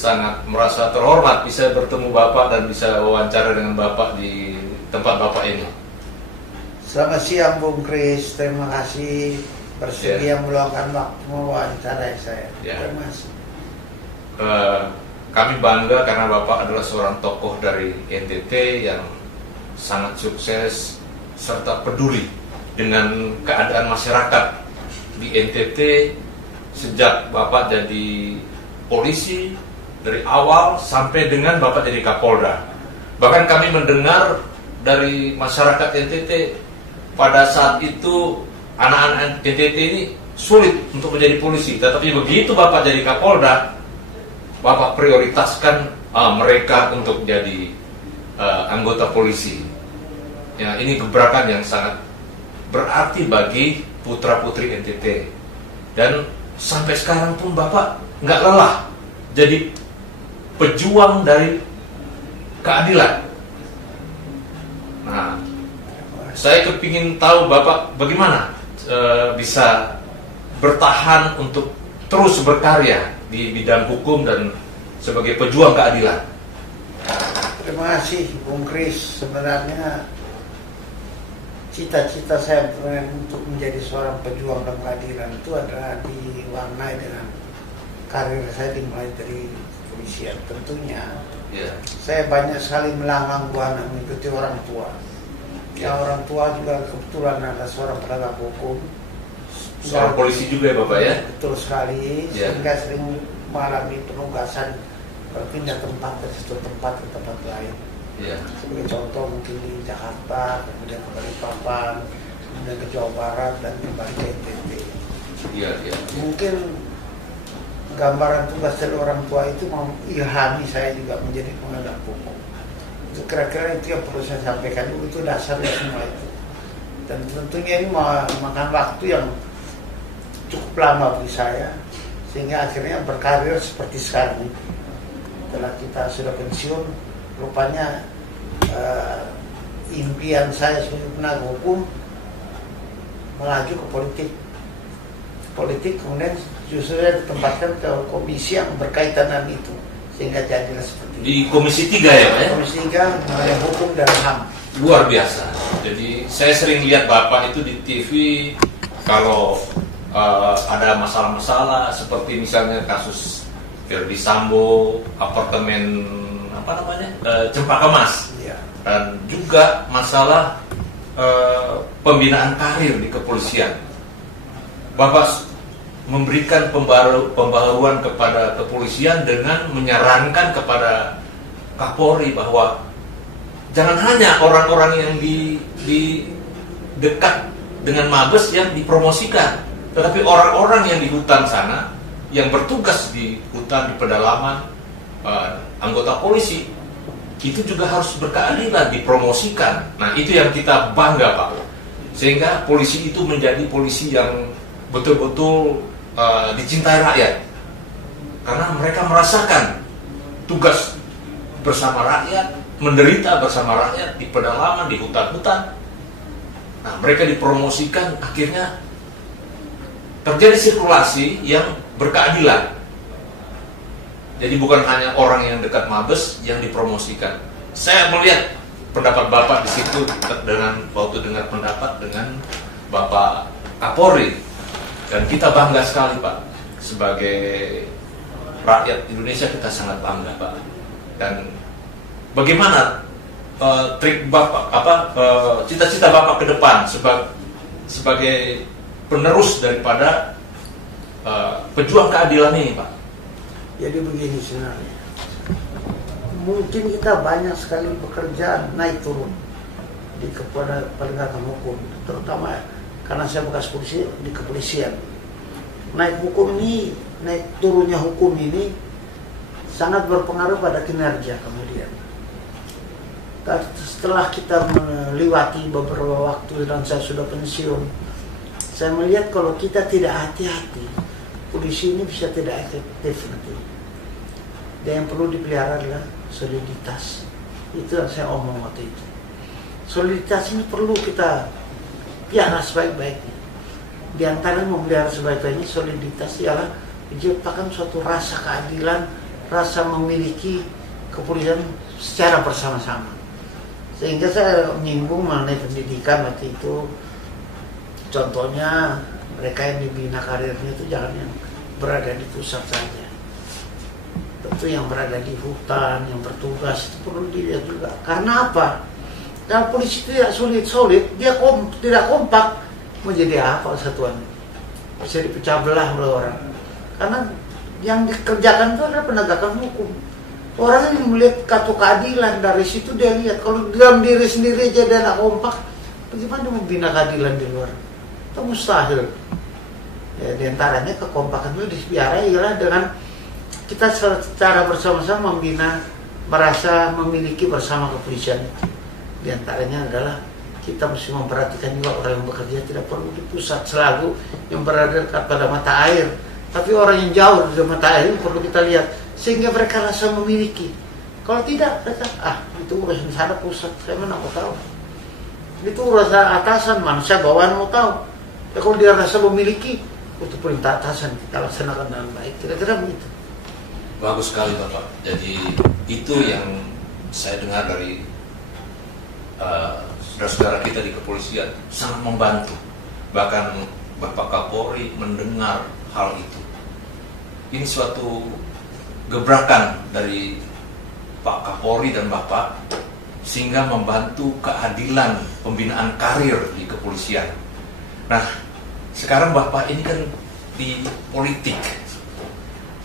sangat merasa terhormat bisa bertemu Bapak dan bisa wawancara dengan Bapak di tempat Bapak ini. Selamat siang Bung Kris, terima kasih bersedia meluangkan waktu mewawancarai saya. Terima kasih. Kami bangga karena Bapak adalah seorang tokoh dari NTT yang sangat sukses serta peduli dengan keadaan masyarakat di NTT sejak Bapak jadi polisi dari awal sampai dengan Bapak jadi Kapolda. Bahkan kami mendengar dari masyarakat NTT pada saat itu anak-anak NTT ini sulit untuk menjadi polisi, tetapi begitu Bapak jadi Kapolda, Bapak prioritaskan mereka untuk jadi anggota polisi. Ya, ini gebrakan yang sangat berarti bagi putra-putri NTT. Dan sampai sekarang pun Bapak nggak lelah jadi pejuang dari keadilan. Nah, saya kepingin tahu Bapak bagaimana bisa bertahan untuk terus berkarya di bidang hukum dan sebagai pejuang keadilan. Terima kasih Bung Kris. Sebenarnya cita-cita saya untuk menjadi seorang pejuang dan keadilan itu adalah diwarnai dengan karir saya dimulai dari kepolisian. Tentunya saya banyak sekali melanglang buana mengikuti orang tua. Ya, orang tua juga kebetulan adalah seorang penegak hukum, seorang polisi juga ya Bapak ya? Betul sekali, sehingga sering mengalami penugasan berpindah tempat dari satu tempat ke tempat lain. Sebagai contoh mungkin di Jakarta, kemudian ke Balikpapan, kemudian ke Jawa Barat, dan kembali ke NTT. Mungkin gambaran tugas dari orang tua itu mengilhami saya juga menjadi penegak hukum. Itu kira-kira itu yang perlu saya sampaikan dulu, itu dasarnya semua itu. Dan tentunya ini memakan waktu yang cukup lama bagi saya, sehingga akhirnya berkarir seperti sekarang. Setelah kita sudah pensiun, rupanya impian saya sebagai penegak hukum melaju ke politik, kemudian justru saya ditempatkan ke komisi yang berkaitan dengan itu, sehingga jadilah seperti itu. Di Komisi 3 ya Pak ya? Komisi 3 mengenai hukum dan HAM. Luar biasa. Jadi saya sering lihat Bapak itu di TV kalau ada masalah-masalah seperti misalnya kasus Verdi Sambo, apartemen Cempaka Mas, dan juga masalah pembinaan karir di kepolisian. Bapak memberikan pembaharuan kepada kepolisian dengan menyarankan kepada Kapolri bahwa jangan hanya orang-orang yang di dekat dengan Mabes yang dipromosikan, tetapi orang-orang yang di hutan sana, yang bertugas di hutan, di pedalaman, anggota polisi, itu juga harus berkeadilan, dipromosikan. Nah, itu yang kita bangga Pak, sehingga polisi itu menjadi polisi yang betul-betul dicintai rakyat, karena mereka merasakan tugas bersama rakyat, menderita bersama rakyat di pedalaman, di hutan-hutan. Nah, mereka dipromosikan, akhirnya terjadi sirkulasi yang berkeadilan. Jadi bukan hanya orang yang dekat Mabes yang dipromosikan. Saya melihat pendapat Bapak di situ dengan waktu dengar pendapat dengan Bapak Kapolri, dan kita bangga sekali Pak, sebagai rakyat Indonesia kita sangat bangga Pak. Dan bagaimana trik Bapak, cita-cita Bapak ke depan sebagai penerus daripada pejuang keadilan ini Pak? Jadi begini sebenarnya, mungkin kita banyak sekali bekerja naik turun di penegakan hukum, terutama karena saya bekas polisi di kepolisian. Naik turunnya hukum ini sangat berpengaruh pada kinerja kemudian. Setelah kita melewati beberapa waktu dan saya sudah pensiun, saya melihat kalau kita tidak hati-hati, polisi ini bisa tidak efektif nanti. Dan yang perlu dipelihara adalah soliditas. Itu yang saya omong waktu itu. Soliditas ini perlu kita pelihara sebaik-baiknya. Di antara memelihara sebaik-baiknya soliditas ialah menciptakan suatu rasa keadilan rasa memiliki kepolisian secara bersama-sama. Sehingga saya menyinggung mengenai pendidikan waktu itu. Contohnya mereka yang dibina karirnya itu jangan yang berada di pusat saja. Tentu yang berada di hutan, yang bertugas itu perlu dilihat juga. Karena apa? Kalau polisi tidak solid, dia tidak kompak, menjadi apa satuan? Bisa dipecah belah oleh orang. Karena yang dikerjakan itu adalah penegakan hukum. Orang yang melihat kata keadilan, dari situ dia lihat. Kalau dalam diri sendiri aja dia tidak kompak, bagaimana membina keadilan di luar? Itu mustahil. Ya, di antaranya kekompakan itu dipiara ialah dengan kita secara bersama-sama membina, merasa memiliki bersama kepolisian itu. Di antaranya adalah kita mesti memperhatikan juga orang yang bekerja tidak perlu di pusat selalu yang berada dekat pada mata air. Tapi orang yang jauh dari mata air perlu kita lihat sehingga mereka rasa memiliki. Kalau tidak, mereka itu urusan sana pusat, saya mana mau tahu. Itu urusan atasan, manusia bawaan mau tahu. Ya, kalau dia rasa memiliki, itu perintah atasan kita laksanakan dengan baik. Kira-kira begitu. Bagus sekali Bapak. Jadi itu yang saya dengar dari saudara-saudara kita di kepolisian, sangat membantu. Bahkan Bapak Kapolri mendengar hal itu. Ini suatu gebrakan dari Pak Kapolri dan Bapak sehingga membantu keadilan pembinaan karir di kepolisian. Nah, sekarang Bapak ini kan di politik.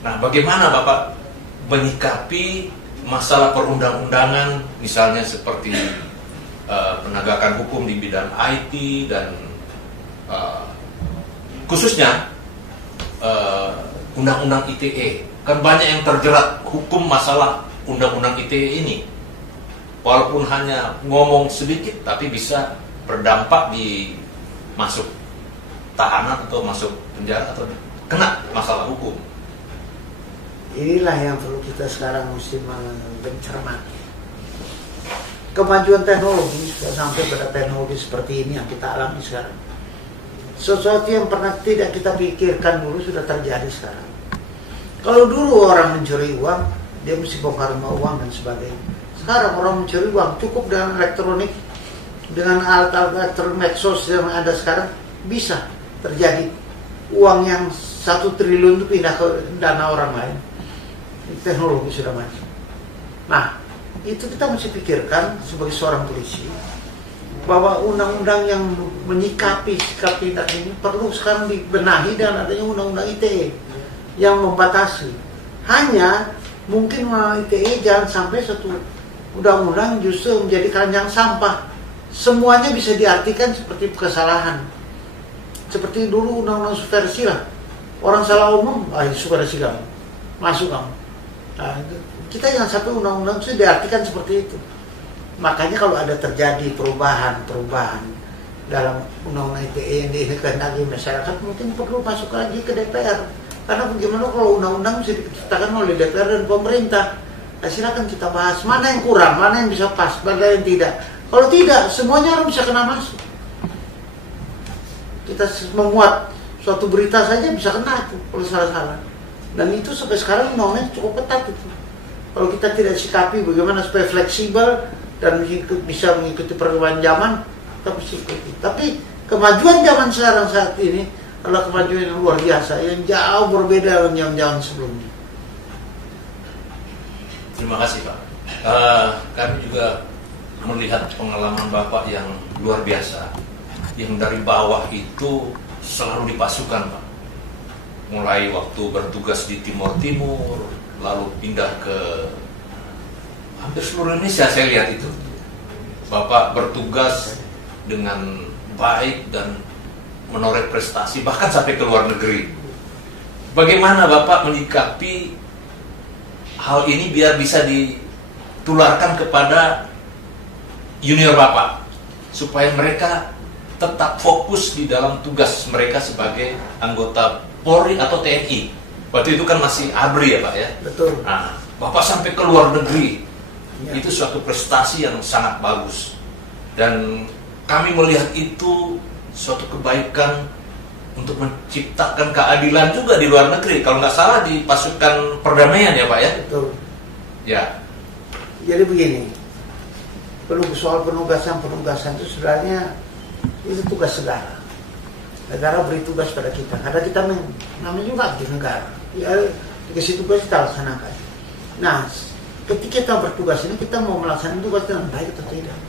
Nah, bagaimana Bapak menyikapi masalah perundang-undangan, misalnya seperti penegakan hukum di bidang IT dan khususnya undang-undang ITE. Kan banyak yang terjerat hukum masalah undang-undang ITE ini. Walaupun hanya ngomong sedikit, tapi bisa berdampak di masuk tahanan atau masuk penjara atau kena masalah hukum. Inilah yang perlu kita sekarang mesti mencermati. Kemajuan teknologi sudah sampai pada teknologi seperti ini yang kita alami sekarang. Sesuatu yang pernah tidak kita pikirkan dulu sudah terjadi sekarang. Kalau dulu orang mencuri uang, dia mesti bongkar rumah uang dan sebagainya. Sekarang orang mencuri uang cukup dengan elektronik, dengan alat-alat elektronik medsos yang ada sekarang bisa terjadi. Uang yang 1 triliun itu pindah ke dana orang lain. Teknologi sudah maju. Nah, itu kita mesti pikirkan sebagai seorang polisi bahwa undang-undang yang menyikapi sikap tindak ini perlu sekarang dibenahi dengan adanya undang-undang ITE yang membatasi. Hanya mungkin ITE jangan sampai satu undang-undang justru menjadi keranjang sampah. Semuanya bisa diartikan seperti kesalahan. Seperti dulu undang-undang subversi lah. Orang salah umum, subversi kamu, masuk kamu. Nah, kita jangan sampai undang-undang itu diartikan seperti itu. Makanya kalau ada terjadi perubahan dalam undang-undang ITE yang dikehendaki masyarakat, mungkin perlu masuk lagi ke DPR. Karena bagaimana kalau undang-undang bisa diciptakan oleh DPR dan pemerintah? Nah, silakan kita bahas mana yang kurang, mana yang bisa pas, mana yang tidak. Kalau tidak, semuanya orang bisa kena masuk. Kita memuat suatu berita saja bisa kena itu kalau salah-salah. Dan itu sampai sekarang undang-undangnya cukup ketat itu. Kalau kita tidak sikapi bagaimana supaya fleksibel dan bisa mengikuti perkembangan zaman, kita mesti ikuti. Tapi kemajuan zaman sekarang saat ini adalah kemajuan yang luar biasa, yang jauh berbeda dengan zaman sebelumnya. Terima kasih Pak. Kami juga melihat pengalaman Bapak yang luar biasa, yang dari bawah itu selalu dipasukan Pak. Mulai waktu bertugas di Timur Timur, lalu pindah ke hampir seluruh Indonesia, saya lihat itu. Bapak bertugas dengan baik dan menoreh prestasi, bahkan sampai ke luar negeri. Bagaimana Bapak menyikapi hal ini biar bisa ditularkan kepada junior Bapak, supaya mereka tetap fokus di dalam tugas mereka sebagai anggota Polri atau TNI. Waktu itu kan masih ABRI ya Pak ya? Betul. Nah, Bapak sampai ke luar negeri, itu suatu prestasi yang sangat bagus. Dan kami melihat itu suatu kebaikan untuk menciptakan keadilan juga di luar negeri. Kalau nggak salah di pasukan perdamaian ya Pak ya? Betul. Ya. Jadi begini, soal penugasan itu sebenarnya itu tugas negara. Negara beri tugas pada kita, karena kita namanya juga abdi negara. Ya, dikasih tugas kita laksanakan. Nah, ketika kita bertugas ini, kita mau melaksanakan tugas dengan baik atau tidak?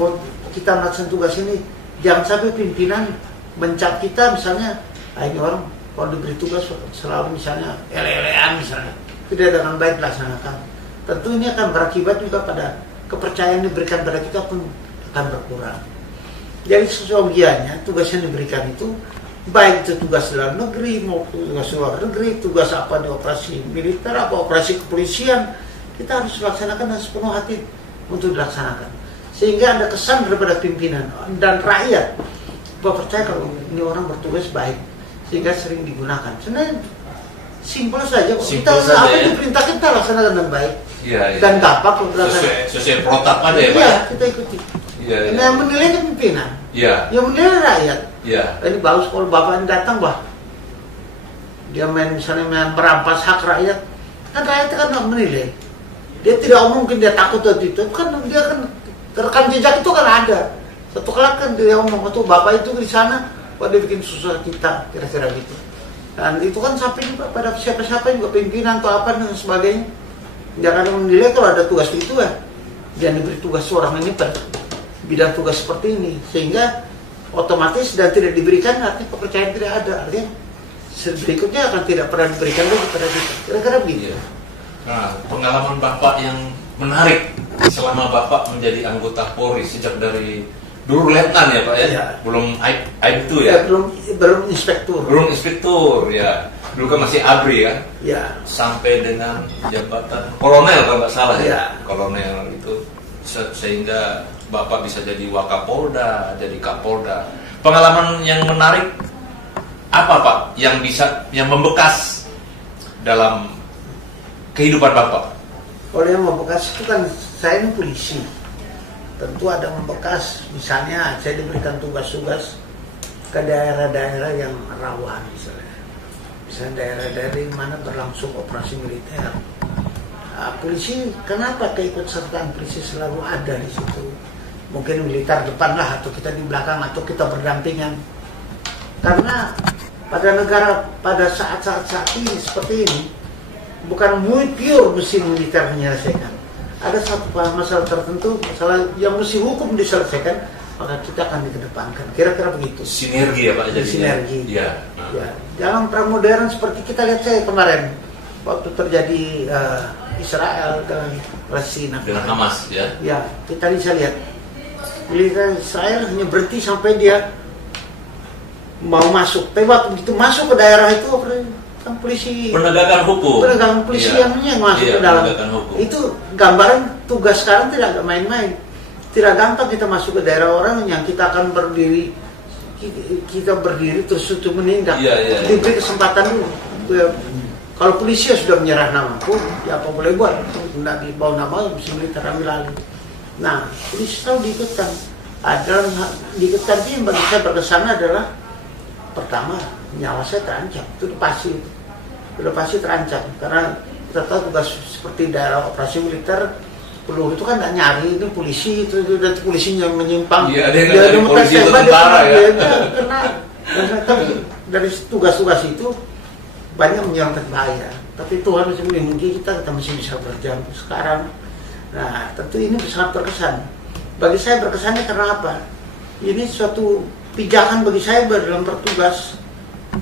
Mau kita melaksanakan tugas ini, jangan sampai pimpinan mencap kita misalnya, ini orang kalau diberi tugas selalu misalnya ele-elean misalnya, tidak dengan baik dilaksanakan. Tentu ini akan berakibat juga pada kepercayaan diberikan pada kita pun akan berkurang. Jadi seyogianya tugas yang diberikan itu, baik itu tugas dalam negeri maupun tugas luar negeri, tugas apa di operasi militer, apa operasi kepolisian, kita harus laksanakan dengan sepenuh hati untuk dilaksanakan. Sehingga ada kesan daripada pimpinan dan rakyat bahwa percaya kalau ini orang bertugas baik, sehingga sering digunakan. Sebenarnya simpel saja, kita apa yang diperintah kita laksanakan dengan baik. Ya, dan gampang sesuai protap aja ya Pak. Iya, kita ikuti. Ya. Yang menilai kan pimpinan. Iya. Yang menilai rakyat. Iya. Ini bagus kalau bapak datang dia misalnya merampas hak rakyat, kan rakyat kan menilai. Dia tidak mungkin dia takut atau itu, kan dia kan rekam jejak itu kan ada. Satu kelak kan dia ngomong tuh bapak itu di sana, dia bikin susah kita, kira-kira gitu. Dan itu kan sampai juga pada siapa-siapa juga pimpinan atau apa dan sebagainya. Jangan menilai kalau ada tugas itu ya, jangan diberi tugas seorang ini pada bidang tugas seperti ini, sehingga otomatis dan tidak diberikan artinya kepercayaan tidak ada, artinya berikutnya akan tidak pernah diberikan lagi pada kita. Kira-kira begitu. Nah, pengalaman Bapak yang menarik selama Bapak menjadi anggota Polri sejak dari dulu letnan ya Pak ya, belum Aibtu ya, belum inspektur. Belum inspektur ya. Dulu kan masih ABRI ya. Ya. Sampai dengan jabatan kolonel kalau nggak salah ya. Kolonel itu sehingga Bapak bisa jadi Wakapolda, jadi Kapolda. Pengalaman yang menarik apa Pak yang membekas dalam kehidupan Bapak? Kalau yang membekas itu kan saya ini polisi. Tentu ada membekas, misalnya saya diberikan tugas-tugas ke daerah-daerah yang rawan misalnya daerah-daerah di mana berlangsung operasi militer. Polisi, kenapa keikutsertaan polisi selalu ada di situ? Mungkin militer depan lah, atau kita di belakang, atau kita berdampingan. Karena pada negara pada saat-saat ini seperti ini, bukan pure mesin militer menyelesaikan. Ada satu masalah tertentu, masalah yang mesti hukum diselesaikan, maka kita akan dikedepankan. Kira-kira begitu. Sinergi ya Pak? Jadi sinergi. Ya. Ya. Dalam perang modern seperti kita lihat saya kemarin, waktu terjadi Israel dengan Palestina. Dengan Hamas ya? Ya, kita bisa lihat. Militer Israel hanya berhenti sampai dia mau masuk. Tapi waktu begitu masuk ke daerah itu, kan polisi penegakan hukum, polisi yang masuk ke dalam itu gambaran tugas sekarang tidak main-main, tidak gampang kita masuk ke daerah orang yang kita akan berdiri terus untuk menindak, diberi kesempatan dulu. Kalau polisi sudah menyerah nama pun ya apa boleh buat, tidak dibawa nama bisa militer ambil alih. Nah polisi selalu diikutkan. Diikutkan yang bagi saya berkesan adalah pertama, nyawa saya terancam, itu pasti terancam karena kita tahu tugas seperti daerah operasi militer peluru itu kan tidak nyari, itu polisi itu polisinya menyimpang, dia polisi itu tentara ya. Tapi dari tugas-tugas itu banyak menyerang bahaya, tapi Tuhan masih melindungi kita masih bisa berjalan sekarang. Nah tentu ini sangat berkesan. Bagi saya berkesannya karena apa? Ini suatu pijakan bagi saya dalam bertugas.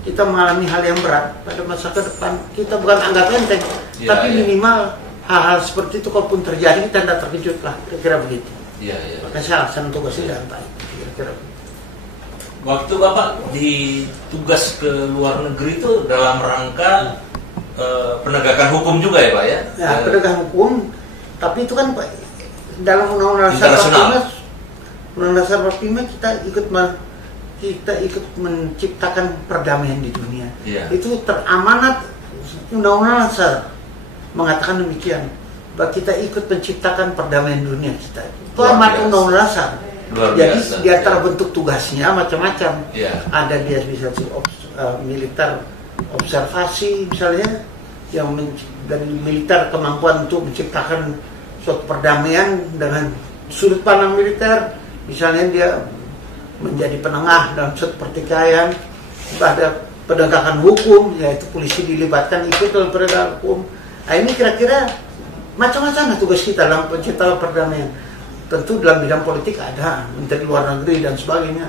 Kita mengalami hal yang berat pada masa ke depan. Kita bukan anggap enteng, tapi minimal hal-hal seperti itu kalaupun terjadi kita tidak terkejut lah, kira-kira begitu. Maka saya laksanakan tugasnya dengan baik, kira-kira. Waktu Bapak ditugas ke luar negeri itu dalam rangka penegakan hukum juga ya Pak ya? Ya, penegakan hukum, tapi itu kan dalam Undang-Undang Dasar 45 kita ikut menciptakan perdamaian di dunia. Itu teramanat Undang-Undang Dasar mengatakan demikian, bahwa kita ikut menciptakan perdamaian dunia kita. Itu amanat Undang-Undang Dasar. Jadi di antara bentuk tugasnya macam-macam. Ada dia bisa militer observasi misalnya, yang dari militer kemampuan untuk menciptakan suatu perdamaian dengan sudut pandang militer. Misalnya dia menjadi penengah dalam suatu pertikaian. Ada penegakan hukum, yaitu polisi dilibatkan ikut dalam penegakan hukum. Nah, ini kira-kira macam-macam tugas kita dalam penciptaan perdamaian. Tentu dalam bidang politik ada Menteri Luar Negeri dan sebagainya,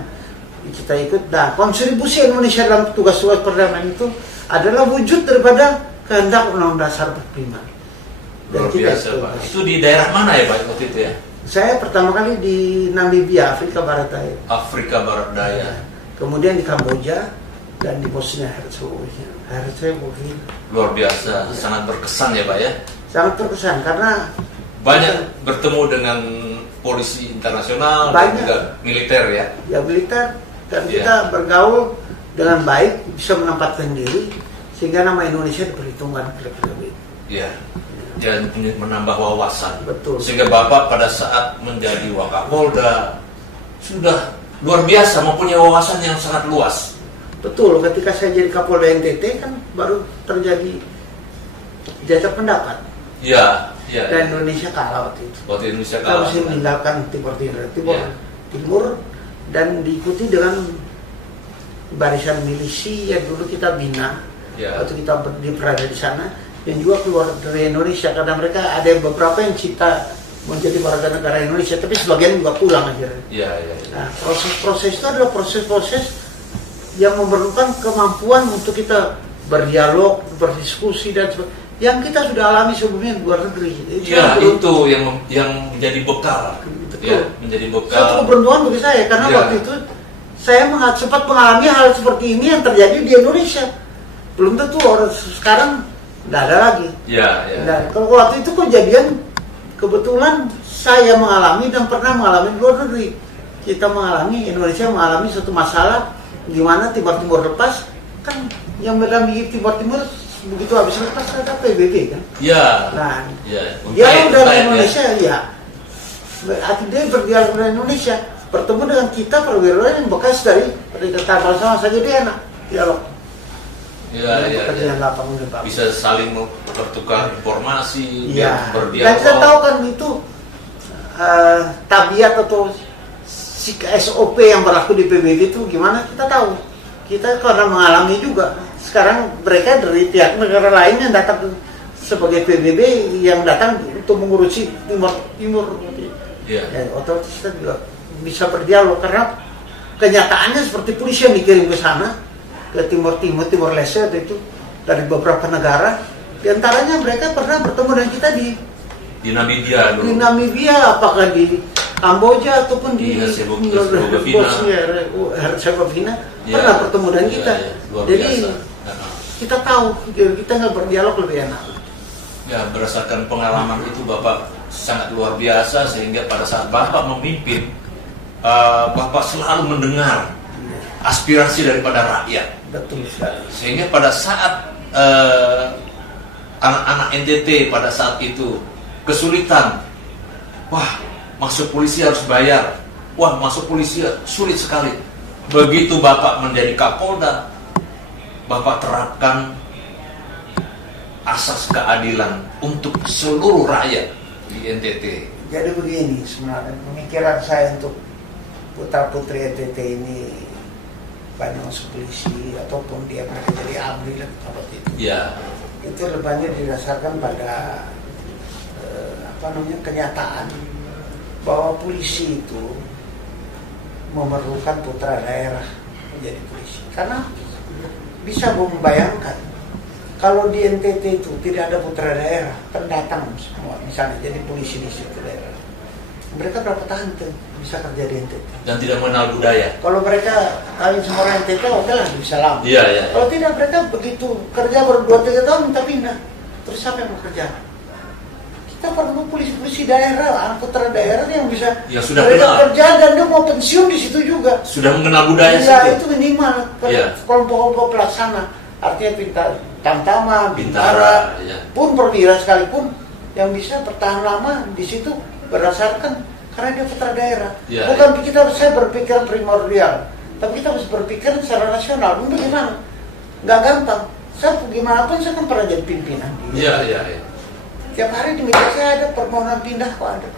kita ikut. Nah, kontribusi Indonesia dalam tugas-tugas perdamaian itu adalah wujud daripada kehendak Undang-Undang Dasar 45. Luar biasa, Pak. Itu di daerah mana ya, Pak, waktu itu ya? Saya pertama kali di Namibia, Afrika Barat Daya. Afrika Barat Daya. Kemudian di Kamboja dan di Bosnia Herzegovina. Luar biasa, sangat berkesan ya, Pak ya? Sangat berkesan karena banyak bertemu dengan polisi internasional dan juga militer ya. Ya, militer, dan kita bergaul dengan baik, bisa menempatkan diri sehingga nama Indonesia diperhitungkan kira-kira begitu. Iya. Dan menambah wawasan. Betul. Sehingga Bapak pada saat menjadi Wakapolda sudah luar biasa, mempunyai wawasan yang sangat luas. Betul, ketika saya jadi Kapolda NTT kan baru terjadi jajak pendapat. Iya, iya. Dan Indonesia kalah waktu itu. Waktu Indonesia kalah. Kita mesti meninggalkan Timur dan diikuti dengan barisan milisi yang dulu kita bina. Waktu kita berada di sana, dan juga keluar dari Indonesia karena mereka ada beberapa yang cita menjadi warga negara Indonesia, tapi sebagian juga pulang akhirnya. Nah, proses-proses itu adalah proses-proses yang memerlukan kemampuan untuk kita berdialog, berdiskusi dan sebagainya, yang kita sudah alami sebelumnya di luar negeri. Itu yang menjadi bekal. Ya, menjadi bekal. Suatu keberuntungan bagi saya karena waktu itu saya sempat mengalami hal seperti ini yang terjadi di Indonesia. Belum tentu orang sekarang tidak ada lagi. Dan kalau waktu itu kejadian kebetulan saya mengalami dan pernah mengalami di luar negeri. Kita mengalami, Indonesia mengalami suatu masalah di mana Timur lepas, kan yang mendampingi Timur begitu habis lepas ada PBB kan. Nah, dia dari Indonesia artinya dia berdialog dengan Indonesia, bertemu dengan kita perwira yang bekas dari Perintah sama saja dia enak dialog. Bisa saling bertukar informasi, berdialog. Dan kita tahu kan itu tabiat atau SOP yang berlaku di PBB itu gimana, kita tahu. Kita karena mengalami juga. Sekarang mereka dari pihak negara lain yang datang sebagai PBB yang datang untuk mengurusi Timur. Otomatis kita juga bisa berdialog karena kenyataannya seperti polisi yang dikirim ke sana, ke Timur Leste itu dari beberapa negara. Di antaranya mereka pernah bertemu dengan kita di Namibia dulu. Di Namibia, apakah di Kamboja ataupun di Herzegovina pernah bertemu dengan kita. Jadi kita tahu, kita nggak berdialog lebih enak. Ya, berdasarkan pengalaman itu Bapak sangat luar biasa, sehingga pada saat Bapak memimpin, Bapak selalu mendengar aspirasi daripada rakyat. Betul sekali. Sehingga pada saat anak-anak NTT pada saat itu kesulitan, masuk polisi harus bayar, masuk polisi sulit sekali. Begitu Bapak menjadi Kapolda, Bapak terapkan asas keadilan untuk seluruh rakyat di NTT. Jadi begini sebenarnya pemikiran saya untuk putra-putri NTT ini, banyak masuk polisi ataupun dia mereka jadi abri dan seperti itu. Itu lebihnya didasarkan pada kenyataan bahwa polisi itu memerlukan putra daerah menjadi polisi. Karena bisa membayangkan kalau di NTT itu tidak ada putra daerah, pendatang semua misalnya jadi polisi di situ daerah, mereka berapa tahun tuh bisa kerja di NTT dan tidak mengenal budaya. Kalau mereka kawin semua orang NTT, oke lah bisa lama. Kalau tidak, mereka begitu kerja baru 2-3 tahun minta pindah. Terus siapa yang mau kerja? Kita perlu polisi-polisi daerah, putra daerah yang bisa sudah kerja dan dia mau pensiun di situ juga. Sudah mengenal budaya itu minimal. Kelompok-kelompok pelaksana, artinya Tamtama, Bintara, pun perwira sekalipun yang bisa bertahan lama di situ berdasarkan karena dia putra daerah. Ya, Bukan saya berpikir primordial, tapi kita harus berpikir secara nasional. Bagaimana? Nggak gampang. Saya gimana pun saya kan pernah jadi pimpinan. Iya. Tiap hari di media saya ada permohonan pindah kok ada.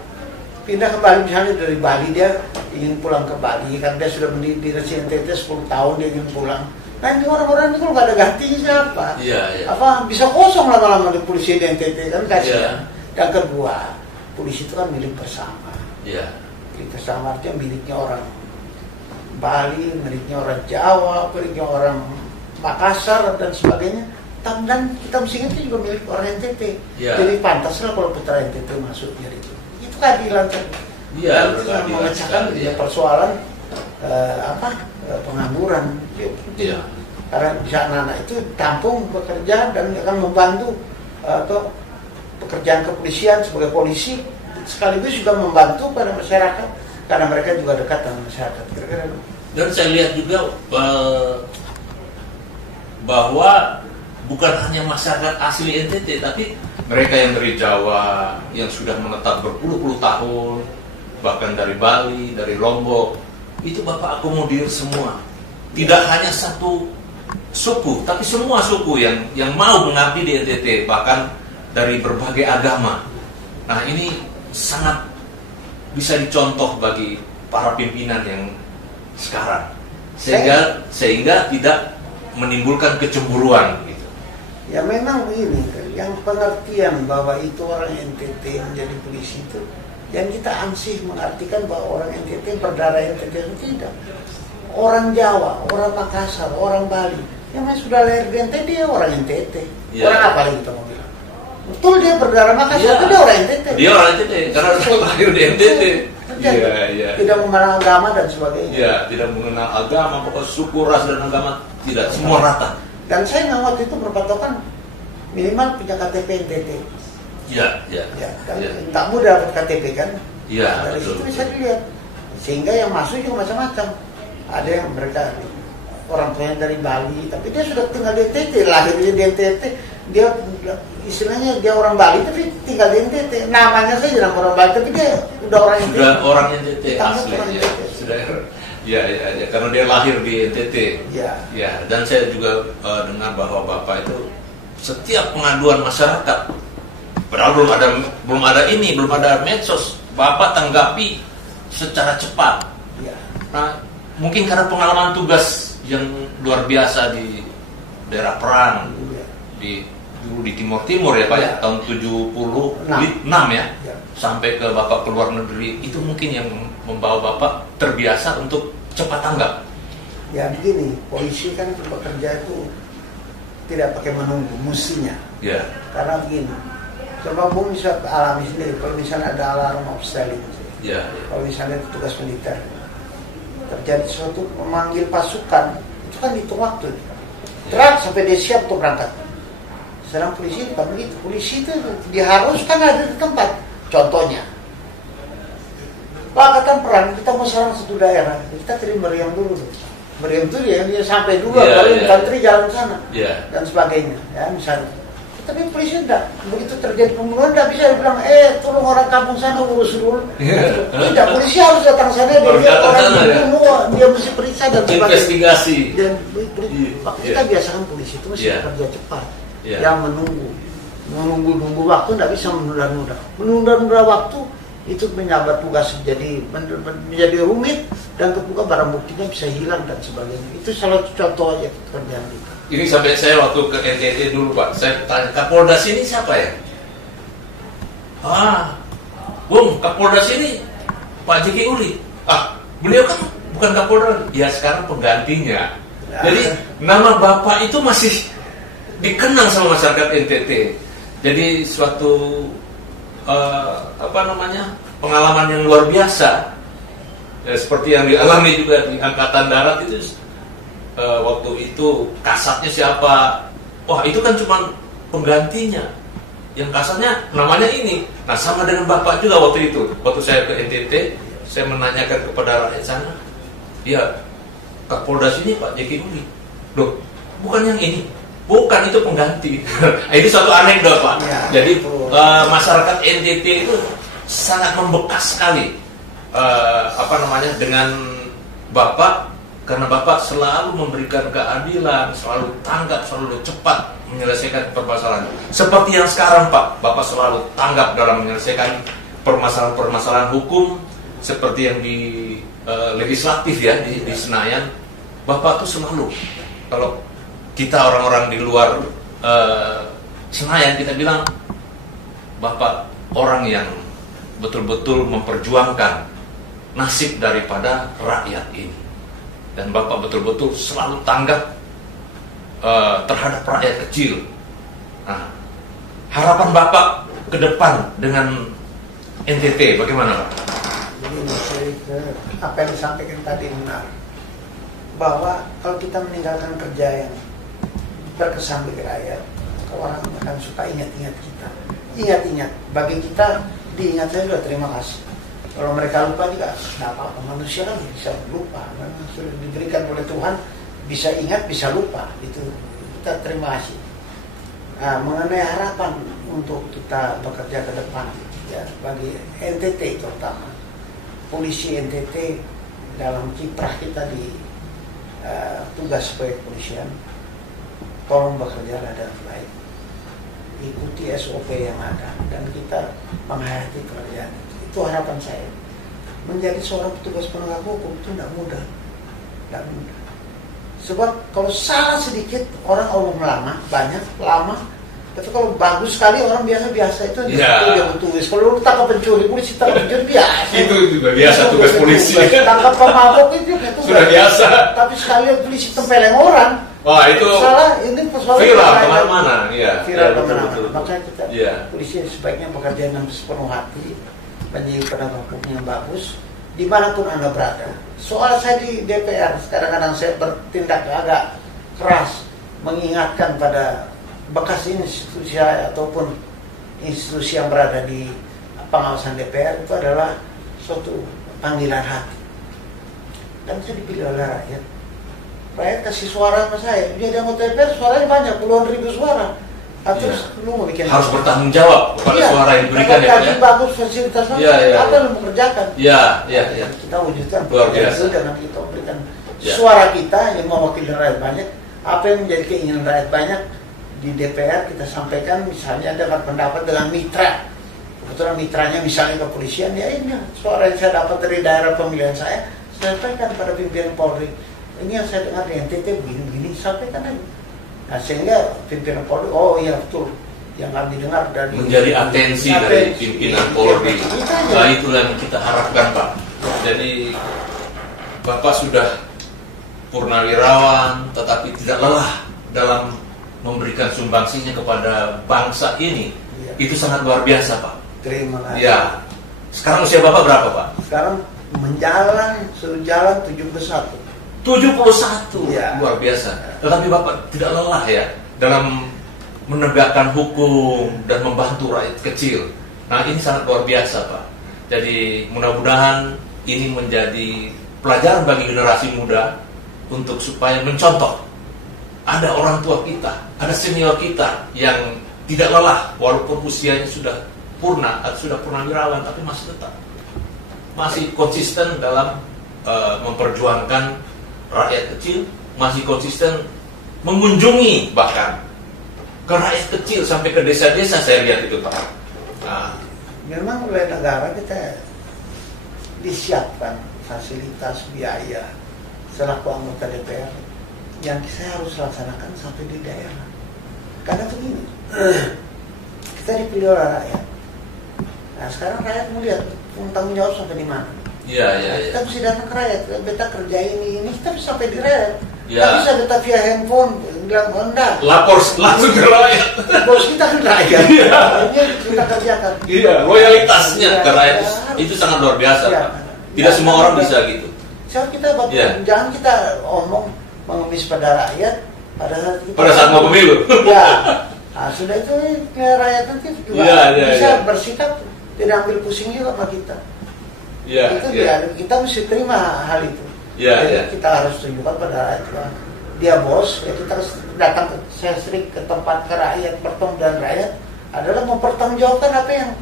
Pindah ke Bali, misalnya dari Bali dia ingin pulang ke Bali, kan dia sudah di NTT 10 tahun dia ingin pulang. Nah ini orang-orang itu kalau nggak ada gantinya siapa? Iya. Apa bisa kosong lama-lama di polisi di NTT kan kasihan. Iya. Yang kedua, polisi itu kan milik bersama. Iya. Milik bersama artinya miliknya orang Bali, miliknya orang Jawa, miliknya orang Makassar dan sebagainya. Dan kita mesti ingat itu juga milik orang NTT. Ya. Jadi pantaslah kalau putra NTT masuk jadi itu. Itu keadilan tadi. Iya. Dan itu yang memecahkan persoalan pengangguran. Iya. Karena bisa anak-anak itu tampung bekerja dan akan membantu atau pekerjaan kepolisian sebagai polisi sekaligus juga membantu pada masyarakat karena mereka juga dekat dengan masyarakat. Kira-kira. Dan saya lihat juga bahwa bukan hanya masyarakat asli NTT, tapi mereka yang dari Jawa, yang sudah menetap berpuluh-puluh tahun, bahkan dari Bali, dari Lombok, itu Bapak akomodir semua. Tidak hanya satu suku, tapi semua suku yang mau mengabdi di NTT, bahkan dari berbagai agama. Nah ini sangat bisa dicontoh bagi para pimpinan yang sekarang, sehingga tidak menimbulkan kecemburuan gitu. Ya memang begini, yang pengertian bahwa itu orang NTT menjadi polisi itu, yang kita ansih mengartikan bahwa orang NTT berdarah NTT itu tidak. Orang Jawa, orang Makassar, orang Bali, yang sudah lahir di NTT dia orang NTT. Ya. Orang apa lagi kita mau bilang? Betul dia berdarah Makassar, itu dia orang NTT. Dia orang NTT karena lahir di NTT. Iya. Tidak mengenal agama dan sebagainya. Iya, tidak mengenal agama, pokoknya suku, ras dan agama tidak, semua rata. Dan saya nggak waktu itu berpatokan minimal punya KTP NTT. Iya. Ya, kan tak mudah dapat KTP kan. Iya. Dari situ bisa dilihat. Sehingga yang masuk juga macam-macam. Ada yang mereka orang tuanya dari Bali, tapi dia sudah tinggal di NTT, lahirnya di NTT, dia istilahnya dia orang Bali tapi tinggal di NTT. Namanya saja nama orang Bali, tapi dia udah orang NTT. Sudah orang NTT asli. Sudah. Ya, karena dia lahir di NTT. Ya, dan saya juga dengar bahwa Bapak itu setiap pengaduan masyarakat, padahal belum ada medsos, Bapak tanggapi secara cepat. Ya. Nah, mungkin karena pengalaman tugas yang luar biasa di daerah perang dulu di Timur ya Pak ya, tahun 76 ya. Sampai ke Bapak keluar negeri, itu mungkin yang membawa Bapak terbiasa untuk cepat tanggap. Ya begini, polisi kan bekerja itu tidak pakai menunggu, mestinya. Ya. Karena begini, coba Bung bisa alami sendiri, kalau misalnya ada alarm obstelin, Ya. kalau misalnya tugas militer, terjadi sesuatu memanggil pasukan, itu kan hitung waktu. Terat sampai dia siap untuk berangkat. Sedang polisi bukan begitu, polisi itu diharuskan ada di tempat. Contohnya, Pak Angkatan Perang, kita mau serang satu daerah, kita kirim meriam dulu. Meriam itu dia sampai dulu, kalau infanteri jalan ke sana, dan sebagainya, ya misalnya. Tapi polisi tidak, begitu terjadi pembunuhan tidak bisa dibilang, tolong orang kampung sana urus dulu. Tidak, polisi harus datang sana, dia lihat orang dibunuh, dia mesti periksa dan sebagainya. Investigasi. Dan kita biasakan polisi itu mesti kerja cepat, yang menunggu waktu tidak bisa menunda waktu itu menyambat tugas menjadi rumit dan kebuka barang buktinya bisa hilang dan sebagainya. Itu salah contoh aja kerjaan kita. Ini sampai saya waktu ke NTT dulu Pak, saya tanya Kapolda sini siapa ya? Bung, Kapolda sini Pak J.K. Uli. Beliau kan bukan Kapolda, ya sekarang penggantinya. Jadi nama Bapak itu masih dikenang sama masyarakat NTT. Jadi suatu pengalaman yang luar biasa, seperti yang dialami juga di Angkatan Darat itu. Waktu itu kasatnya siapa? Wah itu kan cuma penggantinya. Yang kasatnya namanya ini. Nah sama dengan Bapak juga waktu itu. Waktu saya ke NTT, saya menanyakan kepada rakyat sana, ya Kapolda sini Pak J.K. Uli. Loh, bukan yang ini. Bukan, itu pengganti. Itu suatu anekdot Pak. Jadi masyarakat NTT itu sangat membekas sekali dengan Bapak, karena Bapak selalu memberikan keadilan, selalu tanggap, selalu cepat menyelesaikan permasalahan. Seperti yang sekarang Pak, Bapak selalu tanggap dalam menyelesaikan permasalahan hukum, seperti yang di legislatif ya di Senayan. Bapak tuh selalu, kalau kita orang-orang di luar Senayan, kita bilang Bapak orang yang betul-betul memperjuangkan nasib daripada rakyat ini, dan Bapak betul-betul selalu tanggap terhadap rakyat kecil. Nah, harapan Bapak ke depan dengan NTT bagaimana Pak? Jadi apa yang disampaikan tadi benar, bahwa kalau kita meninggalkan kerja yang berkesan bagi rakyat, orang akan suka ingat-ingat kita. Ingat-ingat, bagi kita diingat saya sudah terima kasih. Kalau mereka lupa juga, tidak apa-apa, manusia kan bisa lupa. Memang sudah diberikan oleh Tuhan, bisa ingat, bisa lupa. Itu kita terima kasih. Nah, mengenai harapan untuk kita bekerja ke depan, ya, bagi NTT terutama, polisi NTT dalam kiprah kita di tugas sebagai kepolisian, tolong bekerjalah dengan baik, ikuti SOP yang ada, dan kita menghayati pekerjaan. Itu harapan saya. Menjadi seorang petugas penegak hukum itu tidak mudah. Tidak mudah. Sebab kalau salah sedikit, orang omong lama. Tapi kalau bagus sekali, orang biasa-biasa itu dia tulis. Kalau lu tangkap pencuri, polisi tangkap pencuri biasa. Itu juga biasa tugas polisi. Tangkap pemabok itu sudah biasa. Tapi sekali polisi tempeleng orang. Wah, itu salah, ini persoalan viral kemana-mana. Iya. Viral kemana-mana. Makanya kita polisi sebaiknya bekerja dengan sepenuh hati, menjadi penegak hukum yang bagus dimanapun Anda berada. Soal saya di DPR, kadang-kadang saya bertindak agak keras, mengingatkan pada bekas institusi ataupun institusi yang berada di pengawasan DPR, itu adalah suatu panggilan hati. Dan saya dipilih oleh rakyat. Rakyat kasih suara sama saya. Dia anggota DPR, suaranya banyak, puluhan ribu suara. Terus lu mau bikin harus bertanggung jawab kepada suara yang diberikan ya Pak ya. Bagus fasilitas apa yang lu mau kerjakan? Iya. Kita wujudkan itu dengan kita berikan suara kita yang mewakili rakyat banyak. Apa yang menjadi keinginan rakyat banyak di DPR kita sampaikan, misalnya dengan pendapat dengan mitra. Kebetulan mitranya misalnya kepolisian, ya ini suara yang saya dapat dari daerah pemilihan saya sampaikan pada pimpinan Polri. Ini yang saya dengar di NTT begini-begini, sampaikan aja. Nah, sehingga pimpinan Polri, oh iya betul, yang kami dengar dari menjadi atensi dari pimpinan Polri. Nah, itulah yang kita harapkan Pak. Jadi Bapak sudah purnawirawan, tetapi tidak lelah dalam memberikan sumbangsinya kepada bangsa ini. Itu sangat luar biasa Pak. Terima kasih. Ya. Sekarang usia Bapak berapa Pak? Sekarang sejalan 71. 71, ya. Luar biasa. Tetapi Bapak tidak lelah ya dalam menegakkan hukum dan membantu rakyat kecil. Nah, ini sangat luar biasa Pak. Jadi mudah-mudahan ini menjadi pelajaran bagi generasi muda untuk supaya mencontoh. Ada orang tua kita, ada senior kita yang tidak lelah walaupun usianya sudah purnawirawan, tapi masih konsisten dalam memperjuangkan rakyat kecil, masih konsisten mengunjungi bahkan ke rakyat kecil sampai ke desa-desa. Saya lihat itu Pak. Nah, memang oleh negara kita disiapkan fasilitas biaya selaku anggota DPR yang saya harus laksanakan sampai di daerah. Karena begini, kita dipilih oleh rakyat. Nah, sekarang rakyat melihat tanggung jawab sampai di mana. Iya. Kita mesti datang ke rakyat, beta kerja ini kita bisa sampai di rakyat. Ya. Kita bisa beta via handphone, bilang enggak. Lapor langsung ke rakyat. Bos kita ke rakyat. Ini kita kerjakan. Iya, loyalitasnya ke rakyat itu sangat luar biasa. Pak. Tidak semua orang bisa gitu. Siapa kita jangan kita omong mengemis pada rakyat pada saat mau pemilu. Ya. Nah, sudah itu rakyat nanti juga bisa bersikap tidak ambil pusing juga sama kita. Kita mesti terima hal itu. Kita harus tunjukkan pada rakyat dia bos, ya kita harus datang saya sering ke tempat ke rakyat, bertemu dengan rakyat, adalah mempertanggungjawabkan apa yang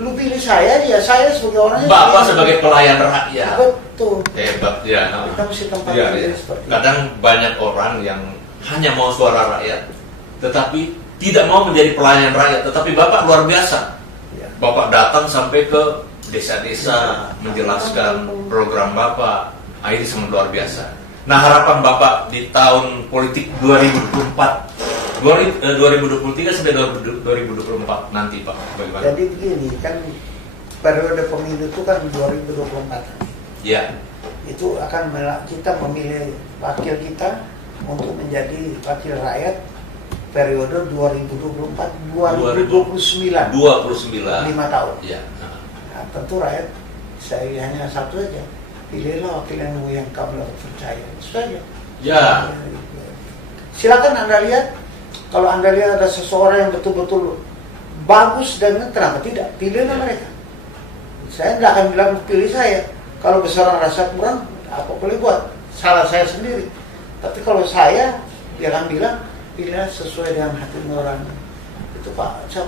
lu pilih saya, ya saya sebagai orangnya. Bapak sebagai pelayan rakyat. Betul. Hebat ya. Kita mesti tempatkan seperti kadang itu. Banyak orang yang hanya mau suara rakyat, tetapi tidak mau menjadi pelayan rakyat. Tetapi Bapak luar biasa. Ya. Bapak datang sampai ke desa-desa menjelaskan program Bapak. Ini sangat luar biasa. Nah, harapan Bapak di tahun politik 2023 sampai 2024 nanti, Pak, bagaimana? Jadi begini, kan periode pemilu itu kan 2024. Ya. Itu akan kita memilih wakil kita untuk menjadi wakil rakyat periode 2024-2029. 29. 5 tahun. Ya. Nah, tentu rakyat saya hanya satu saja. Pilihlah wakil yang kamu percaya. Sudah aja. Ya. Silakan Anda lihat. Kalau Anda lihat ada seseorang yang betul-betul bagus dan kenapa tidak? Pilihlah mereka. Saya tidak akan bilang pilih saya. Kalau seseorang rasa kurang, apa boleh buat? Salah saya sendiri. Tapi kalau saya akan bilang pilihlah sesuai dengan hati nurani. Itu Pak, saya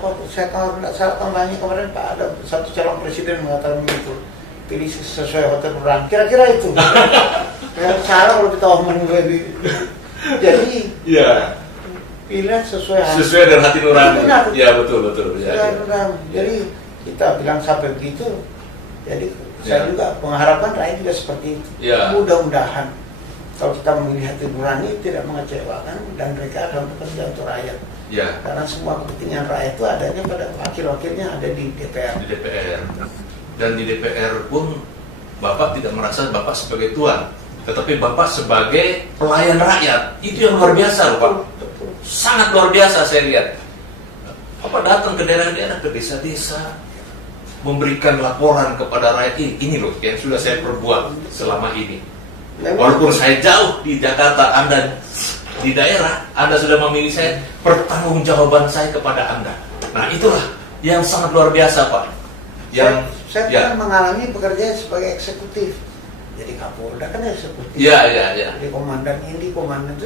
kalau tidak salah kampanye kemarin Pak, ada satu calon presiden mengatakan begitu. Pilih sesuai hati nurani. Kira-kira itu. Yang salah kalau kita omong lebih. Jadi. Ya. Pilih sesuai dengan hati nurani. Ya, betul. Ya. Jadi kita bilang sampai begitu. Jadi saya juga mengharapkan rakyat juga seperti itu. Ya. Mudah-mudahan kalau kita memilih hati nurani tidak mengecewakan dan mereka akan bekerja untuk rakyat. Ya. Karena semua kepentingan rakyat itu adanya pada wakil-wakilnya ada di DPR. Di DPR. Dan di DPR pun Bapak tidak merasa Bapak sebagai tuan, tetapi Bapak sebagai pelayan rakyat. Itu yang luar biasa, Pak. Sangat luar biasa saya lihat. Apa datang ke daerah-daerah, ke desa-desa, memberikan laporan kepada rakyat ini loh yang sudah saya perbuat selama ini. Walaupun saya jauh di Jakarta, Anda di daerah, Anda sudah memilih saya, pertanggungjawaban saya kepada Anda. Nah, itulah yang sangat luar biasa, Pak. Yang saya pernah mengalami bekerja sebagai eksekutif. Jadi Kapolda kan eksekutif. Iya. Jadi komandan itu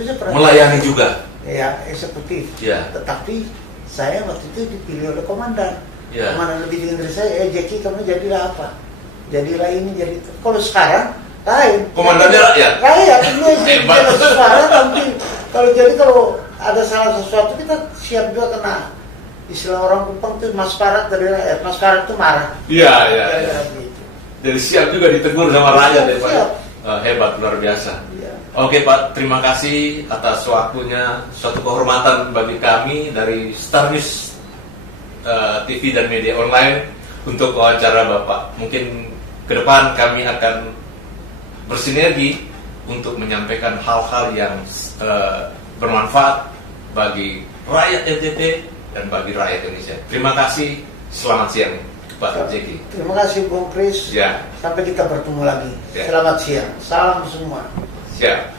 saya pernah melayani juga. Ya, eksekutif. Ya. Tetapi saya waktu itu dipilih oleh komandan. Ya. Komandan lebih tinggi dari saya, Jeki kamu jadilah apa? Jadilah ini, jadi itu. Kalau sekarang lain. Komandannya rakyat. Rakyat itu jadi suara, tapi kalau ada salah sesuatu kita siap juga kena. Istilah orang Kupang itu maskarat dari rakyat. Maskarat itu marah. Iya. Jadi siap juga ditegur sama rakyat ya Pak. Hebat, luar biasa. Ya. Oke Pak, terima kasih atas waktunya. Suatu kehormatan bagi kami dari Star News TV dan media online untuk wawancara Bapak. Mungkin ke depan kami akan bersinergi untuk menyampaikan hal-hal yang bermanfaat bagi rakyat NTT dan bagi rakyat Indonesia. Terima kasih, selamat siang Pak Jeki. Terima kasih Bung Kris. Ya. Sampai kita bertemu lagi. Ya. Selamat siang. Salam semua. Siap.